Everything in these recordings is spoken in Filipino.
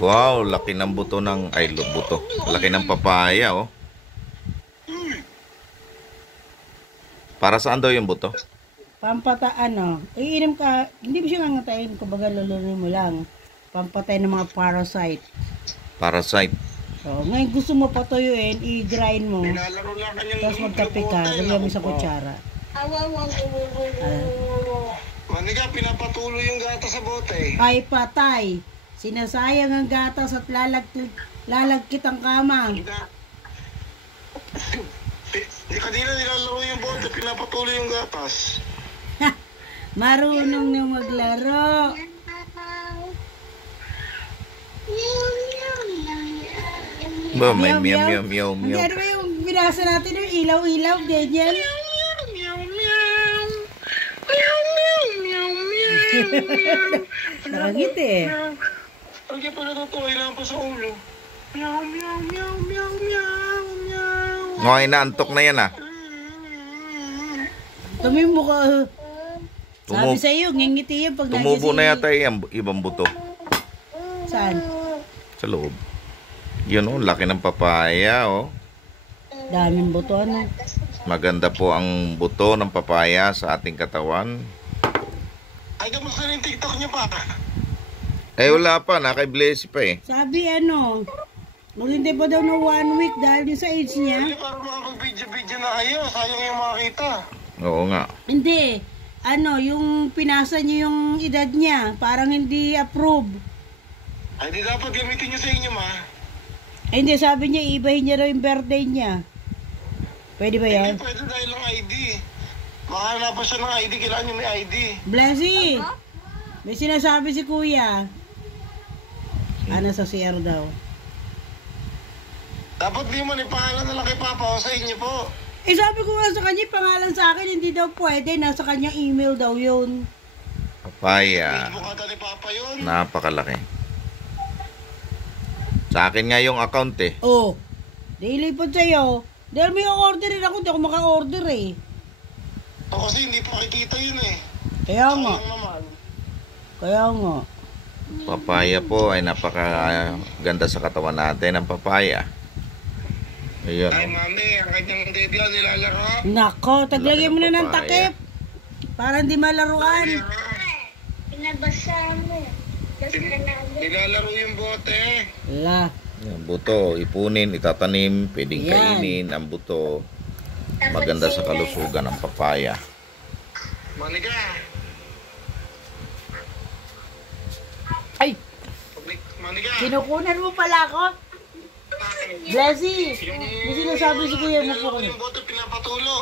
Wow, laki ng buto ng, ay, buto. Laki ng papaya, oh. Para saan daw yung buto? Iinom ka, hindi mo siya ngangatayin, kumbaga lulunin mo lang. Pampatay ng mga parasite. Parasite. So, ngayon gusto mo patuyuin, i-grind mo. Nilalaro lang kanyang Tapos magkape ka, lagyan mo sa kutsara. Manika, pinapatuloy yung gata sa bote. Ay patay, sinasayang ang gatas at lalagkit ang kamang. Di kanina nilalaro yung bote, pinapatuloy yung gatas. Marunong na maglaro. Ba, may meow, meow, meow, Hindi, meow. ano ba yung binasa natin yung ilaw-ilaw, ganyan? Nakangiti eh. Ang kaya pa natutuwa, ilan pa sa ulo. Meow, meow, meow, meow, meow, meow. Ngoy, naantok na yan, ah. Tumimbo ka. Sabi Tumu- sa'yo, ngingiti yan pag Tumubo nandiyan na yata yung ibang buto Saan? sa loob. Yun, oh, laki ng papaya, oh. Daming buto, ano? Maganda po ang buto ng papaya sa ating katawan. Ay, kamusta na yung TikTok niya pa? Eh, wala pa. Naka-blessy pa, eh. Sabi maghintay pa daw ng 1 week dahil din sa age niya. Hindi, para makapag-video-video na kayo. Sayang yung makita. Oo nga. Hindi. Yung pinasa niyo yung edad niya, parang hindi approve. Ay, di dapat gamitin niyo sa inyo, ma. Hindi, sabi niya, iibahin niya daw yung birthday niya. Pwede ba yan? Hindi pwede dahil ng ID. Makahanapan siya ng ID, kailangan niyo may ID. Blessy! May sinasabi si kuya. Ano sa CR daw? Dapat di man ipangalan na lang kay Papa o sa inyo po. Eh sabi ko nga sa kanya, pangalan sa akin, hindi daw pwede. Nasa kanyang email daw yun. Papaya. Facebook ata ni Papa yun. Napakalaki. Sa akin nga yung account, eh. Oh, dilipad sa'yo. Dahil may order rin ako, di ako maka-order eh. O kasi hindi pa kikita yun eh. Kaya nga, Sayang naman. kaya nga. Papaya po ay napakaganda sa katawan natin. Ang papaya. Ayun, Ay, oh. mami, ang kanyang daddy ang nilalaro. Nako, taglagay mo na ng Papaya. takip. Para hindi malaruan. Pinabasa mo. Tapos namin. Nilalaro yung bote. La. Yung buto, ipunin, itatanim, pwedeng Yan. kainin ang buto. Maganda sa kalusugan ng papaya. Manika. Ay, Manika. kinukunan mo pala ako. Blessy, may sinasabi si kuya mo po Nilalaro ko. yung bote, pinapatulo.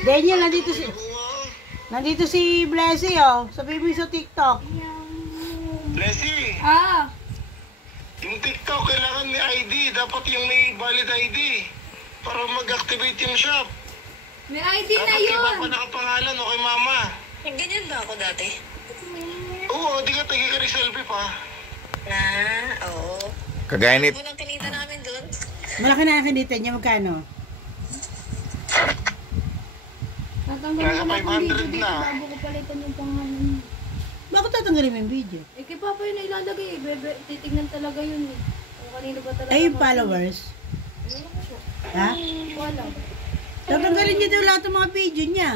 Daniel, Oo. nandito si Blessy, oh. Sabi mo sa TikTok. Leslie, yung TikTok kailangan may ID. Dapat yung may valid ID. Para mag-activate yung shop. May ID na Dapat kay yun. Papa nakapangalan o kay Mama. Ganyan ba ako dati? Oo, di ka tagi ka rin selfie pa. Oo. Kagaya ni Unang kinita namin dun. Malaki na kinita niya, magkano? Nasa 500 na. Bago ko palitan yung pangalan. Bakit tatanggalin mo yung video? Eh, kay Papa yun na ilalagay. Titignan talaga yun eh. Kung kanino ba talaga. Ay, yung followers. Ha? Wala. Tatanggalin niya daw lahat ng mga video niya.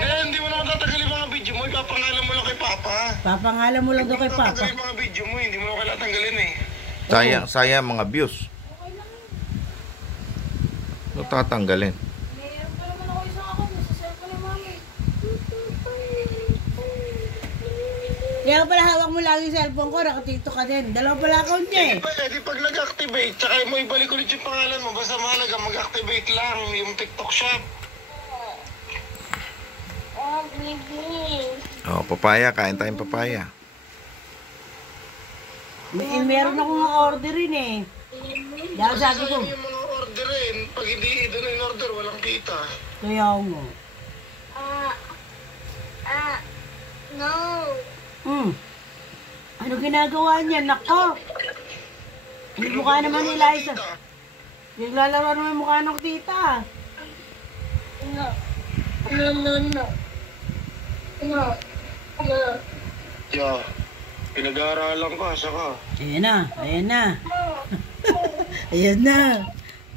Hindi mo naman tatagalin mga video mo. Ipapangalan mo lang kay Papa. Papangalan mo lang daw kay Papa. Tatagalin mga video mo. Hindi mo naman kailangan tanggalin eh. sayang mga views. Ano tatanggalin? Meron pa naman ako isang account. Nasa cellphone ni Mami. Kaya pala hawak mo lagi yung cellphone ko, nakatiktok ka din. Dalawa pala account niya eh. Di pag nag-activate, tsaka mo ibalik ulit yung pangalan mo. Basta mahalaga, mag-activate lang yung TikTok shop. Oh, baby. Oh, papaya. Kain tayong papaya. Meron akong orderin eh. Dahil sabi ko, Yung mga orderin, pag hindi doon in order, walang kita. kaya mo. No. Ano ginagawa niya? Nako! Yung mukha naman ni Liza. Naglalaro naman yung mukha ng tita. No. No, no, no. No. Yeah. Pinag-aaralan ka, saka. Ayan na, ayan na. Ayan na.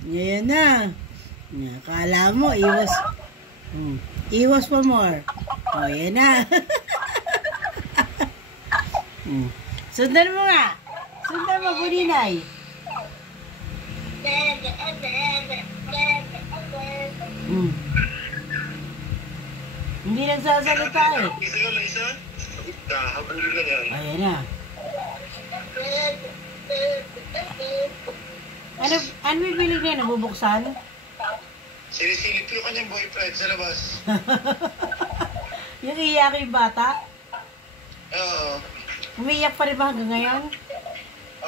Ayan na. Akala mo, iwas. Iwas pa more. O, ayan na. Sundan mo nga. Sundan mo, Buninay. Hindi nagsasalita eh. Isa yun, Liza? Habulin na yan. Ayan na. Ano bibili niya? Nabubuksan? Sinisilip yung kanyang boyfriend sa labas. Yung iiyak yung bata? Oo. Umiiyak pa rin ba hanggang ngayon?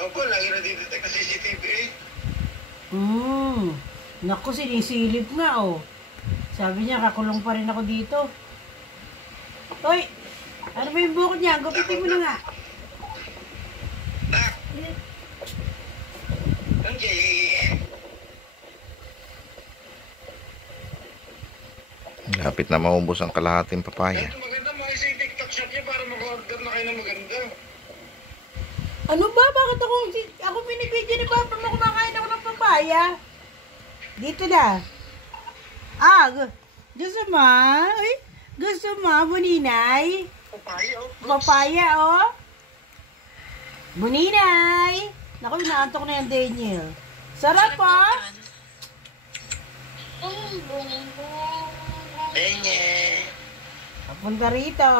Ako, lagi na dito sa CCTV eh. Naku, sinisilip nga oh. Sabi niya, kakulong pa rin ako dito. Hoy! Ano ba yung buhok niya? Gupitin mo na nga. Tak! Okay. Lapit na maubos ang kalahating papaya. Ito maganda, makisa yung TikTok shop niya para mag-order na kayo ng maganda. Ano ba? Bakit ako binibidyo ni Papa mo kumakain ako ng papaya? Dito na. Gusto mo? Uy, gusto mo, Buninay? Papaya, oh. Papaya, oh. Buninay! Naku, inaantok na yan, Daniel. Sarap, oh. Enye. Papunta rito.